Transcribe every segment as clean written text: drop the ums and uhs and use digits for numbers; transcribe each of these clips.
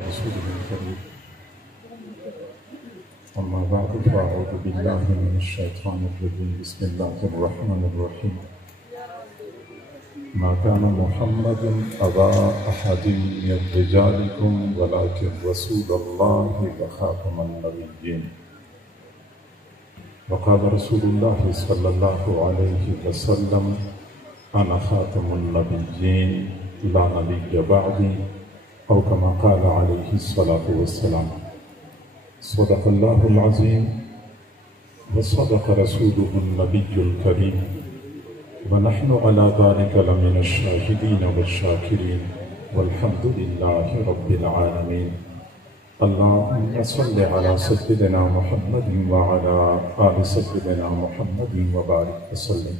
رسوله الكريم. أما بعد فأعوذ بالله من الشيطان الرجيم. بسم الله الرحمن الرحيم. ما كان محمد أبا أحد من رجالكم ولكن رسول الله وخاتم النبيين. وقال رسول الله صلى الله عليه وسلم: أنا خاتم النبيين لا نبي بعدي، أو كما قال عليه الصلاة والسلام. صدق الله العظيم وصدق رسوله النبي الكريم، ونحن على ذلك لمن الشاهدين والشاكرين، والحمد لله رب العالمين. اللهم صل على سيدنا محمد وعلى آل سيدنا محمد وبارك وسلم.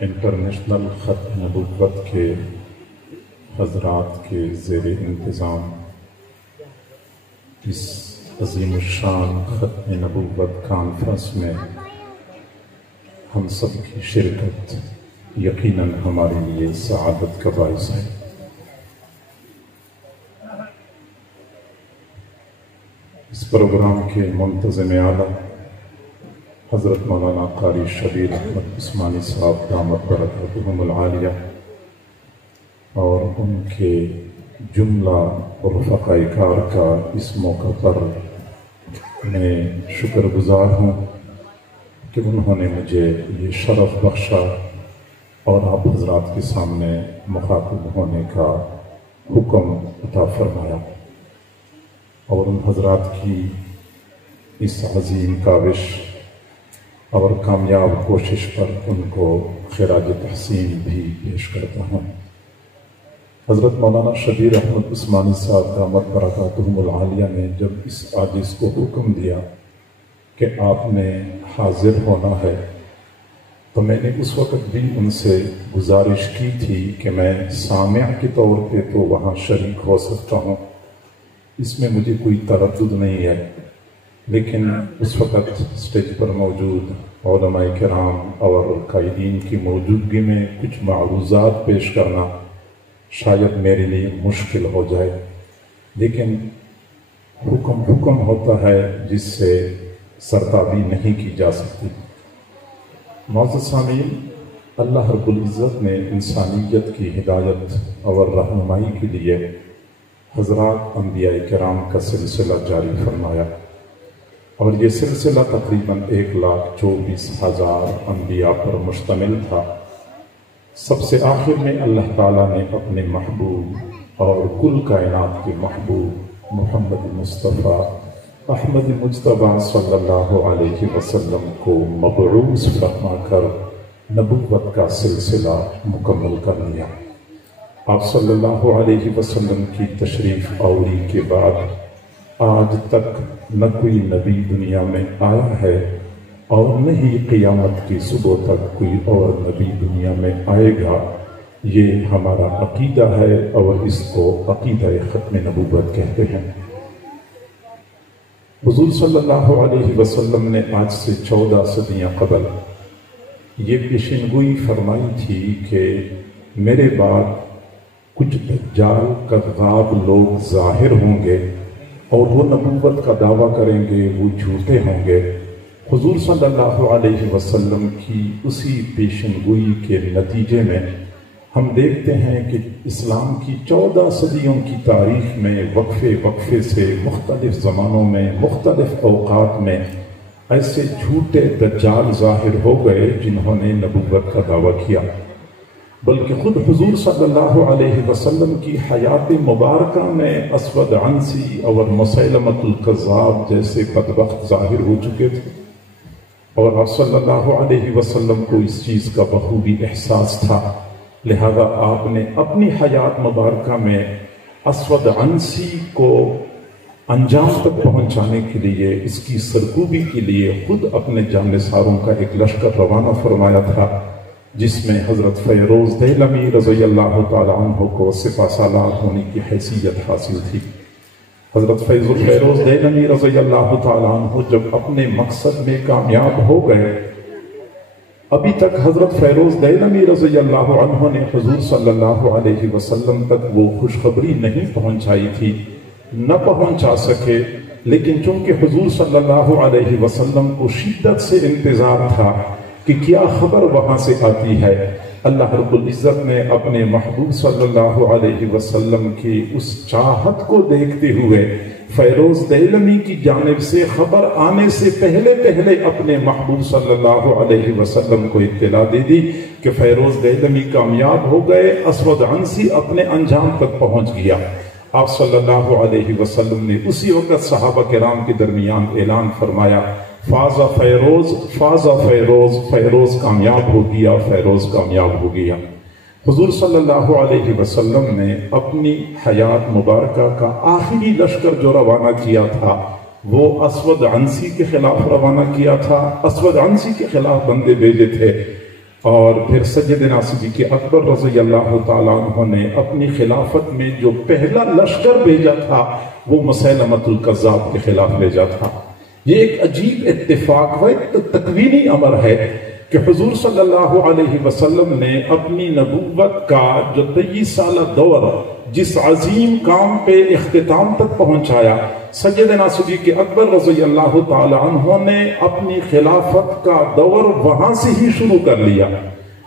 انٹرنیشنل خط نبوت کے حضرات کے زیر انتظام اس عظیم الشان ختم نبوت کانفرنس میں ہم سب کی شرکت یقیناً ہمارے لیے سعادت کا باعث ہے۔ اس پروگرام کے منتظم اعلیٰ حضرت مولانا قاری شبیر احمد عثمانی صاحب دامت برکاتہم العالیہ اور ان کے جملہ رفقاء کار کا اس موقع پر میں شکر گزار ہوں کہ انہوں نے مجھے یہ شرف بخشا اور آپ حضرات کے سامنے مخاطب ہونے کا حکم عطا فرمایا، اور ان حضرات کی اس عظیم کاوش اور کامیاب کوشش پر ان کو خراج تحسین بھی پیش کرتا ہوں۔ حضرت مولانا شبیر احمد عثمانی صاحب دامت برکاتہم العالیہ نے جب اس عاجز کو حکم دیا کہ آپ نے حاضر ہونا ہے، تو میں نے اس وقت بھی ان سے گزارش کی تھی کہ میں سامع کے طور پہ تو وہاں شریک ہو سکتا ہوں، اس میں مجھے کوئی تردد نہیں ہے، لیکن اس وقت اسٹیج پر موجود علماء کرام اور قائدین کی موجودگی میں کچھ معروضات پیش کرنا شاید میرے لیے مشکل ہو جائے، لیکن حکم ہوتا ہے جس سے سرتابی نہیں کی جا سکتی۔ معزز سامعین، اللہ رب العزت نے انسانیت کی ہدایت اور رہنمائی کے لیے حضرات انبیاء کرام کا سلسلہ جاری فرمایا، اور یہ سلسلہ تقریباً 1,24,000 انبیاء پر مشتمل تھا۔ سب سے آخر میں اللہ تعالیٰ نے اپنے محبوب اور کل کائنات کے محبوب محمد مصطفیٰ احمد مجتبیٰ صلی اللہ علیہ وسلم کو مبعوث فرما کر نبوت کا سلسلہ مکمل کر لیا۔ آپ صلی اللہ علیہ وسلم کی تشریف آوری کے بعد آج تک نہ کوئی نبی دنیا میں آیا ہے اور نہ ہی قیامت کی صبح تک کوئی اور نبی دنیا میں آئے گا۔ یہ ہمارا عقیدہ ہے اور اس کو عقیدہ ختم نبوت کہتے ہیں۔ حضور صلی اللہ علیہ وسلم نے آج سے 14 صدیاں قبل یہ پیشنگوئی فرمائی تھی کہ میرے بعد کچھ دجال کذاب لوگ ظاہر ہوں گے اور وہ نبوت کا دعویٰ کریں گے، وہ جھوٹے ہوں گے۔ حضور صلی اللہ علیہ وسلم کی اسی پیشنگوئی کے نتیجے میں ہم دیکھتے ہیں کہ اسلام کی 14 صدیوں کی تاریخ میں وقفے سے مختلف زمانوں میں مختلف اوقات میں ایسے جھوٹے دجال ظاہر ہو گئے جنہوں نے نبوت کا دعویٰ کیا، بلکہ خود حضور صلی اللہ علیہ وسلم کی حیات مبارکہ میں اسود عنسی اور مسیلمۃ الکذاب جیسے بدبخت ظاہر ہو چکے تھے، اور آپ صلی اللہ علیہ وسلم کو اس چیز کا بخوبی احساس تھا، لہذا آپ نے اپنی حیات مبارکہ میں اسود عنسی کو انجام تک پہنچانے کے لیے، اس کی سرکوبی کے لیے خود اپنے جانثاروں کا ایک لشکر روانہ فرمایا تھا، جس میں حضرت فیروز دہلوی رضی اللہ تعالیٰ عنہ کو سپہ سالار ہونے کی حیثیت حاصل تھی۔ حضرت فیروز دہلوی رضی اللہ تعالیٰ عنہ جب اپنے مقصد میں کامیاب ہو گئے، ابھی تک حضرت فیروز دیلمی رضی اللہ عنہ نے حضور صلی اللہ علیہ وسلم تک وہ خوشخبری نہیں پہنچائی تھی، نہ پہنچا سکے، لیکن چونکہ حضور صلی اللہ علیہ وسلم کو شدت سے انتظار تھا کہ کیا خبر وہاں سے آتی ہے، اللہ رب العزت نے اپنے محبوب صلی اللہ علیہ وسلم کی اس چاہت کو دیکھتے ہوئے فیروز دیلمی کی جانب سے خبر آنے سے پہلے اپنے محبوب صلی اللہ علیہ وسلم کو اطلاع دے دی کہ فیروز دیلمی کامیاب ہو گئے، اسود عنسی اپنے انجام تک پہنچ گیا۔ آپ صلی اللہ علیہ وسلم نے اسی وقت صحابہ کرام کے درمیان اعلان فرمایا، فاز فیروز، فاز فیروز، فیروز کامیاب ہو گیا، فیروز کامیاب ہو گیا۔ حضور صلی اللہ علیہ وسلم نے اپنی حیات مبارکہ کا آخری لشکر جو روانہ کیا تھا وہ اسود عنسی کے خلاف روانہ کیا تھا، اسود عنسی کے خلاف بندے بھیجے تھے، اور پھر سیدنا صدیق اکبر رضی اللہ تعالیٰ عنہ نے اپنی خلافت میں جو پہلا لشکر بھیجا تھا وہ مسیلمۃ الکذاب کے خلاف بھیجا تھا۔ یہ ایک عجیب اتفاق ہے، تکوینی امر ہے کہ حضور صلی اللہ علیہ وسلم نے اپنی نبوت کا جو 23 سالہ دور جس عظیم کام پہ اختتام تک پہنچایا، سیدنا صدیق اکبر رضی اللہ تعالی عنہ نے اپنی خلافت کا دور وہاں سے ہی شروع کر لیا،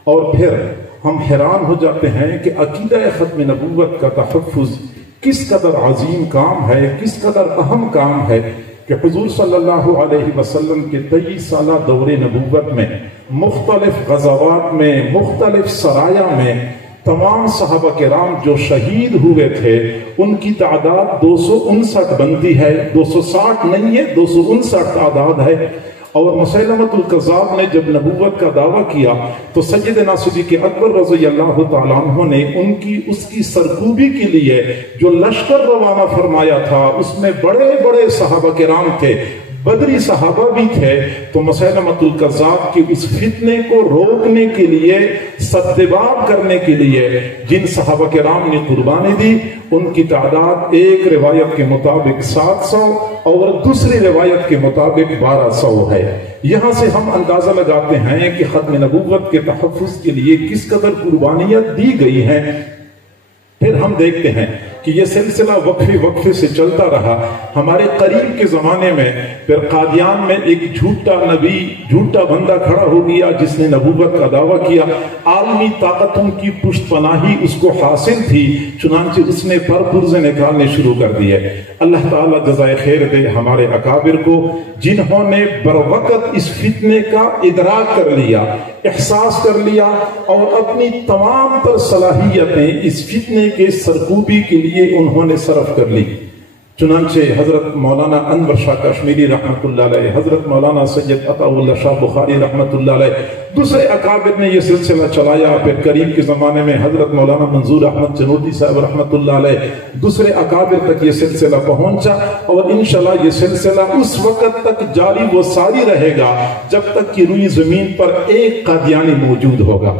اور پھر ہم حیران ہو جاتے ہیں کہ عقیدہ ختم نبوت کا تحفظ کس قدر عظیم کام ہے، کس قدر اہم کام ہے کہ حضور صلی اللہ علیہ وسلم کے 23 سالہ دور نبوت میں مختلف غزوات میں، مختلف سرایا میں تمام صحابہ کرام جو شہید ہوئے تھے ان کی تعداد 259 بنتی ہے، 260 نہیں ہے، 259 تعداد ہے۔ اور مسیلمۃ الکذاب نے جب نبوت کا دعویٰ کیا تو سیدنا صدیق اکبر رضی اللہ تعالیٰ عنہ نے اس کی سرکوبی کے لیے جو لشکر روانہ فرمایا تھا اس میں بڑے بڑے صحابہ کرام تھے، بدری صحابہ بھی تھے، تو مسیلمۃ الکذاب کی اس فتنے کو روکنے کے لیے، سدباب کرنے کے لیے جن صحابہ کرام نے قربانی دی ان کی تعداد ایک روایت کے مطابق 700 اور دوسری روایت کے مطابق 1200 ہے۔ یہاں سے ہم اندازہ لگاتے ہیں کہ ختم نبوت کے تحفظ کے لیے کس قدر قربانیاں دی گئی ہیں۔ پھر ہم دیکھتے ہیں کہ یہ سلسلہ وقفے سے چلتا رہا۔ ہمارے قریب کے زمانے میں پھر قادیان میں ایک جھوٹا نبی، جھوٹا بندہ کھڑا ہو گیا جس نے نبوت کا دعویٰ کیا، عالمی طاقتوں کی پشت پناہی اس کو حاصل تھی، چنانچہ اس نے پر پرزے نکالنے شروع کر دیے۔ اللہ تعالیٰ جزائے خیر دے ہمارے اکابر کو، جنہوں نے بروقت اس فتنے کا ادراک کر لیا، احساس کر لیا، اور اپنی تمام تر صلاحیتیں اس فتنے کے سرکوبی کے لیے انہوں نے صرف کر لی۔ چنانچہ حضرت مولانا انور شاہ کشمیری رحمت اللہ علیہ، حضرت مولانا سید عطا اللہ شاہ بخاری رحمت اللہ علیہ، دوسرے اکابر نے یہ سلسلہ چلایا۔ پھر قریب کے زمانے میں حضرت مولانا منظور احمد چنودی صاحب رحمت اللہ علیہ، دوسرے اکابر تک یہ سلسلہ پہنچا، اور انشاءاللہ یہ سلسلہ اس وقت تک جاری و ساری رہے گا جب تک کہ روئی زمین پر ایک قادیانی موجود ہوگا۔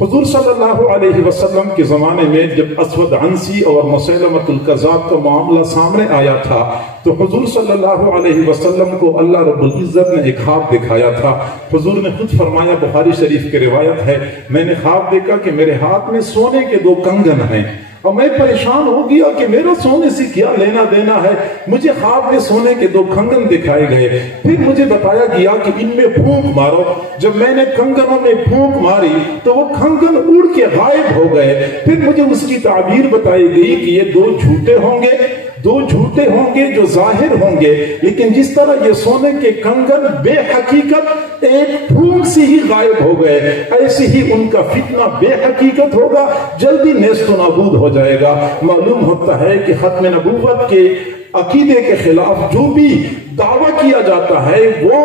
حضور صلی اللہ علیہ وسلم کے زمانے میں جب اسود عنسی اور مسیلمۃ الکذاب کا معاملہ سامنے آیا تھا تو حضور صلی اللہ علیہ وسلم کو اللہ رب العزت نے ایک خواب دکھایا تھا۔ حضور نے خود فرمایا، بخاری شریف کی روایت ہے، میں نے خواب دیکھا کہ میرے ہاتھ میں سونے کے 2 کنگن ہیں، اور میں پریشان ہو گیا کہ میرا سونے سے کیا لینا دینا ہے۔ مجھے خواب میں سونے کے 2 کنگن دکھائے گئے، پھر مجھے بتایا گیا کہ ان میں پھونک مارو۔ جب میں نے کنگنوں میں پھونک ماری تو وہ کنگن اڑ کے غائب ہو گئے۔ پھر مجھے اس کی تعبیر بتائی گئی کہ یہ 2 جھوٹے ہوں گے، 2 جھوٹے ہوں گے جو ظاہر ہوں گے، لیکن جس طرح یہ سونے کے کنگن بے حقیقت ایک پھونک سے ہی غائب ہو گئے، ایسے ہی ان کا فتنہ بے حقیقت ہوگا، جلدی نیست و نابود ہو جائے گا۔ معلوم ہوتا ہے کہ ختم نبوت کے عقیدے کے خلاف جو بھی دعویٰ کیا جاتا ہے وہ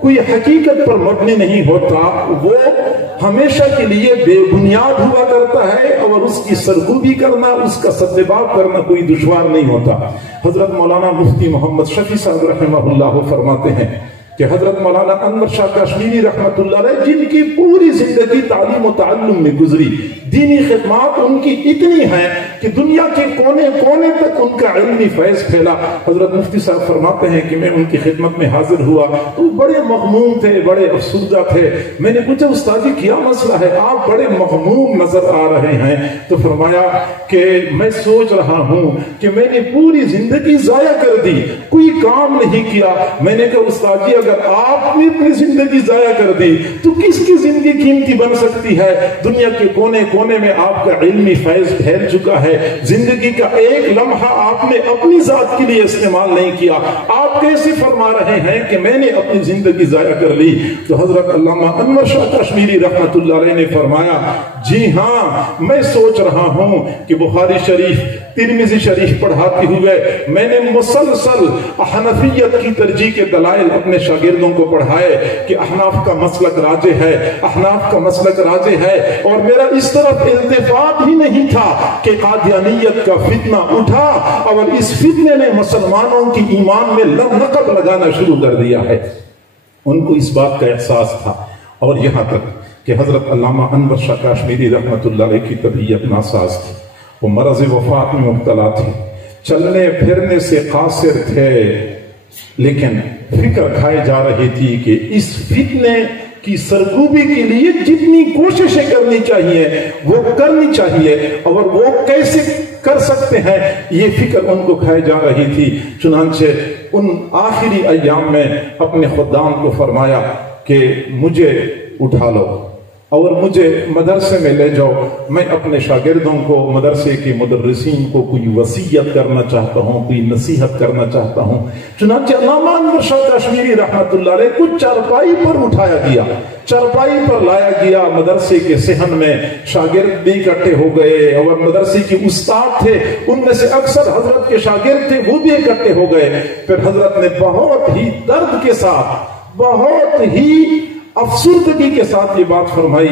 کوئی حقیقت پر مبنی نہیں ہوتا، وہ ہمیشہ کے لیے بے بنیاد ہوا کرتا ہے، اور اس کی سرکوبی کرنا، اس کا سدباب کرنا کوئی دشوار نہیں ہوتا۔ حضرت مولانا مفتی محمد شفیع صاحب رحمہ اللہ فرماتے ہیں کہ حضرت مولانا انور شاہ کشمیری رحمت اللہ علیہ جن کی پوری زندگی تعلیم و تعلم میں گزری، دینی خدمات ان کی اتنی ہیں کہ دنیا کے کونے کونے تک ان کا علمی فیض پھیلا۔ حضرت مفتی صاحب فرماتے ہیں کہ میں ان کی خدمت میں حاضر ہوا تو بڑے مغموم تھے، بڑے افسردہ تھے۔ میں نے پوچھا استاد جی کیا مسئلہ ہے، آپ بڑے مغموم نظر آ رہے ہیں؟ تو فرمایا کہ میں سوچ رہا ہوں کہ میں نے پوری زندگی ضائع کر دی، کوئی کام نہیں کیا۔ میں نے کہا استاد جی اگر آپ نے اپنی زندگی ضائع کر دی تو کس کی زندگی قیمتی بن سکتی ہے؟ دنیا کے کونے کونے میں آپ کا علمی فیض پھیل چکا ہے، زندگی کا ایک لمحہ آپ نے اپنی ذات کے لیے استعمال نہیں کیا، آپ کیسے فرما رہے ہیں کہ میں نے اپنی زندگی ضائع کر لی؟ تو حضرت علامہ انور شاہ کشمیری رحمت اللہ علیہ نے فرمایا جی ہاں، میں سوچ رہا ہوں کہ بخاری شریف، ترمذی شریف پڑھاتے ہوئے میں نے مسلسل حنفیت کی ترجیح کے دلائل اپنے شاگردوں کو پڑھائے کہ احناف کا مسلک راجح ہے، احناف کا مسلک راجح ہے، اور میرا اس طرف التفات ہی نہیں تھا کہ قادیانیت کا فتنہ اٹھا اور اس فتنے نے مسلمانوں کی ایمان میں نقب لگانا شروع کر دیا ہے۔ ان کو اس بات کا احساس تھا، اور یہاں تک کہ حضرت علامہ انور شاہ کشمیری رحمت اللہ علیہ کی طبیعت ناساز تھی، وہ مرض وفات میں مبتلا تھے، چلنے پھرنے سے قاصر تھے، لیکن فکر کھائی جا رہی تھی کہ اس فتنے کی سرکوبی کے لیے جتنی کوششیں کرنی چاہیے وہ کرنی چاہیے، اور وہ کیسے کر سکتے ہیں یہ فکر ان کو کھائی جا رہی تھی۔ چنانچہ ان آخری ایام میں اپنے خدام کو فرمایا کہ مجھے اٹھا لو اور مجھے مدرسے میں لے جاؤ، میں اپنے شاگردوں کو، مدرسے کے مدرسین کو کوئی وصیت کرنا چاہتا ہوں، کوئی نصیحت کرنا چاہتا ہوں۔ چنانچہ علامہ انور شاہ کشمیری رحمت اللہ علیہ کو چارپائی پر اٹھایا گیا، چارپائی پر لایا گیا، مدرسے کے صحن میں شاگرد بھی اکٹھے ہو گئے، اور مدرسے کے استاد تھے ان میں سے اکثر حضرت کے شاگرد تھے وہ بھی اکٹھے ہو گئے۔ پھر حضرت نے بہت ہی درد کے ساتھ، بہت ہی افسردگی کے ساتھ یہ بات فرمائی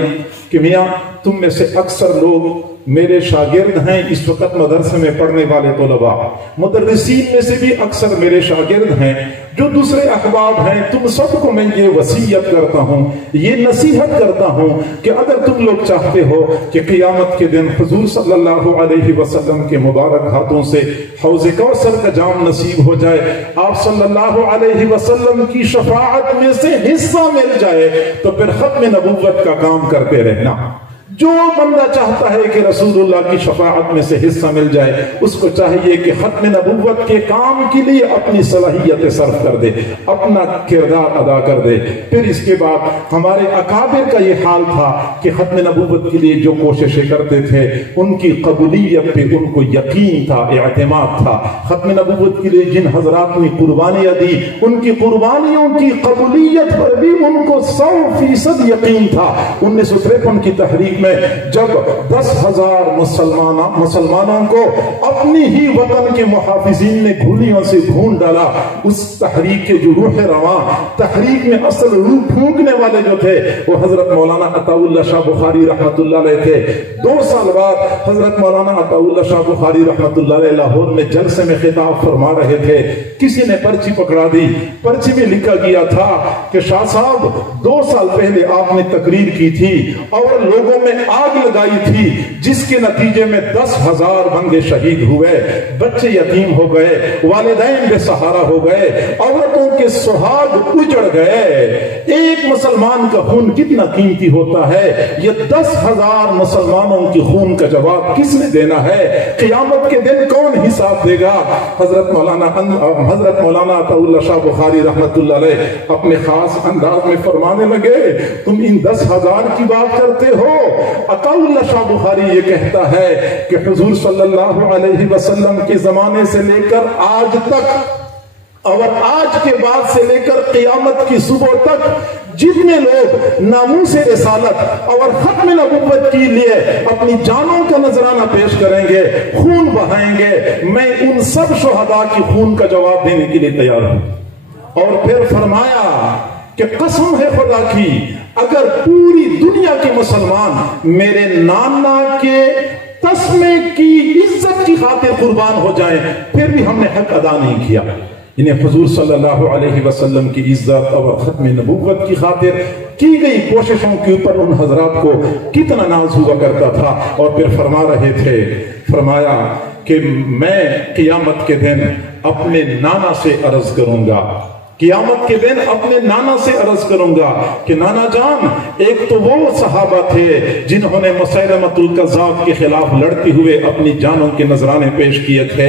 کہ میاں تم میں سے اکثر لوگ میرے شاگرد ہیں، اس وقت مدرسے میں پڑھنے والے طلباء، مدرسین میں سے بھی اکثر میرے شاگرد ہیں، جو دوسرے احباب ہیں، تم سب کو میں یہ وصیت کرتا ہوں، یہ نصیحت کرتا ہوں کہ اگر تم لوگ چاہتے ہو کہ قیامت کے دن حضور صلی اللہ علیہ وسلم کے مبارک ہاتھوں سے حوض کوثر کا جام نصیب ہو جائے، آپ صلی اللہ علیہ وسلم کی شفاعت میں سے حصہ مل جائے، تو پھر ختم نبوت کا کام کرتے رہنا۔ جو بندہ چاہتا ہے کہ رسول اللہ کی شفاعت میں سے حصہ مل جائے، اس کو چاہیے کہ ختم نبوت کے کام کے لیے اپنی صلاحیت صرف کر دے، اپنا کردار ادا کر دے۔ پھر اس کے بعد ہمارے اکابر کا یہ حال تھا کہ ختم نبوت کے لیے جو کوششیں کرتے تھے ان کی قبولیت پہ ان کو یقین تھا، اعتماد تھا۔ ختم نبوت کے لیے جن حضرات نے قربانیاں دی، ان کی قربانیوں کی قبولیت پر بھی ان کو 100% یقین تھا۔ 1953 کی تحریک میں جب 10,000 مسلمانوں کو اپنی ہی وطن کے محافظین نے گھولیوں سے ڈھونڈ ڈالا، اس تحریک کے جو روح رواں، تحریک میں اصل روح پھونکنے والے جو تھے وہ حضرت مولانا عطا اللہ شاہ بخاری رحمت اللہ علیہ تھے۔ 2 سال بعد حضرت مولانا عطا اللہ شاہ بخاری رحمت اللہ علیہ لاہور میں جلسے میں خطاب فرما رہے تھے، کسی نے پرچی پکڑا دی، پرچی میں لکھا گیا تھا کہ شاہ صاحب 2 سال پہلے آپ نے تقریر کی تھی اور لوگوں میں آگ لگائی تھی، جس کے نتیجے میں 10,000 بندے شہید ہوئے، بچے یتیم ہو گئے، والدین بے سہارا ہو گئے، عورتوں کے سہاگ اجڑ گئے۔ ایک مسلمان کا خون کتنا قیمتی ہوتا ہے، یہ 10,000 مسلمانوں کی خون کا جواب کس نے دینا ہے؟ قیامت کے دن کون حساب دے گا؟ حضرت مولانا عطا اللہ شاہ بخاری رحمت اللہ علیہ اپنے خاص انداز میں فرمانے لگے، تم ان 10,000 کی بات کرتے ہو، عطا اللہ شاہ بخاری یہ کہتا ہے کہ حضور صلی اللہ علیہ وسلم کے زمانے سے لے کر آج تک اور آج کے بعد سے لے کر قیامت کی صبح تک جتنے لوگ ناموس رسالت اور ختم نبوت کے لیے اپنی جانوں کا نذرانہ پیش کریں گے، خون بہائیں گے، میں ان سب شہداء کی خون کا جواب دینے کے لیے تیار ہوں۔ اور پھر فرمایا کہ قسم ہے خدا کی، اگر پوری دنیا کے مسلمان میرے نانا کے تسمے کی عزت کی خاطر قربان ہو جائیں، پھر بھی ہم نے حق ادا نہیں کیا۔ انہیں حضور صلی اللہ علیہ وسلم کی عزت اور ختم نبوت کی خاطر کی گئی کوششوں کے اوپر ان حضرات کو کتنا ناز ہوا کرتا تھا، اور پھر فرما رہے تھے، فرمایا کہ میں قیامت کے دن اپنے نانا سے عرض کروں گا، قیامت کے دن اپنے نانا سے عرض کروں گا کہ نانا جان، ایک تو وہ صحابہ تھے جنہوں نے مسیلمۃ الکذاب کے خلاف لڑتے ہوئے اپنی جانوں کے نذرانے پیش کیے تھے،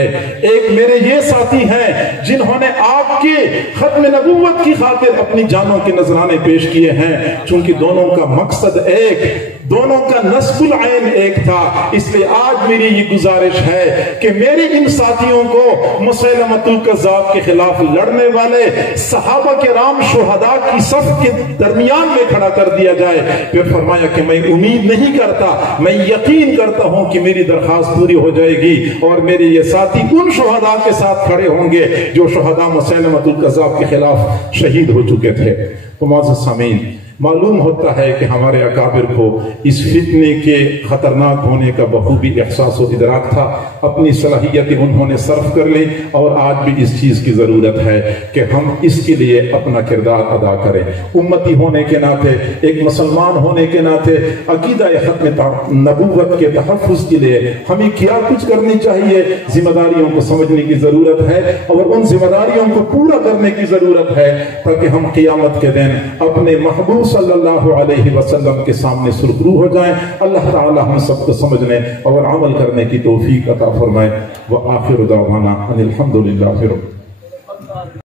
ایک میرے یہ ساتھی ہیں جنہوں نے آپ کے ختم نبوت کی خاطر اپنی جانوں کے نذرانے پیش کیے ہیں۔ چونکہ دونوں کا مقصد ایک، دونوں کا نصب العین ایک تھا، اس لیے آج میری یہ گزارش ہے کہ میرے ان ساتھیوں کو مسیلمۃ الکذاب کے خلاف لڑنے والے صحابہ کرام شہداء کی صف کے درمیان میں کھڑا کر دیا جائے۔ پھر فرمایا کہ میں امید نہیں کرتا، میں یقین کرتا ہوں کہ میری درخواست پوری ہو جائے گی اور میرے یہ ساتھی ان شہداء کے ساتھ کھڑے ہوں گے جو شہداء مسیلمۃ الکذاب کے خلاف شہید ہو چکے تھے۔ تو معزز سامعین، معلوم ہوتا ہے کہ ہمارے اکابر کو اس فتنے کے خطرناک ہونے کا بخوبی احساس و ادراک تھا، اپنی صلاحیتیں انہوں نے صرف کر لی، اور آج بھی اس چیز کی ضرورت ہے کہ ہم اس کے لیے اپنا کردار ادا کریں۔ امتی ہونے کے ناطے، ایک مسلمان ہونے کے ناطے، عقیدہ ختم نبوت کے تحفظ کے لیے ہمیں کیا کچھ کرنی چاہیے، ذمہ داریوں کو سمجھنے کی ضرورت ہے اور ان ذمہ داریوں کو پورا کرنے کی ضرورت ہے، تاکہ ہم قیامت کے دن اپنے محبوب صلی اللہ علیہ وسلم کے سامنے سرخرو ہو جائیں۔ اللہ تعالی ہم سب کو سمجھنے اور عمل کرنے کی توفیق عطا فرمائے۔ وآخر دعوانا ان الحمد للہ رب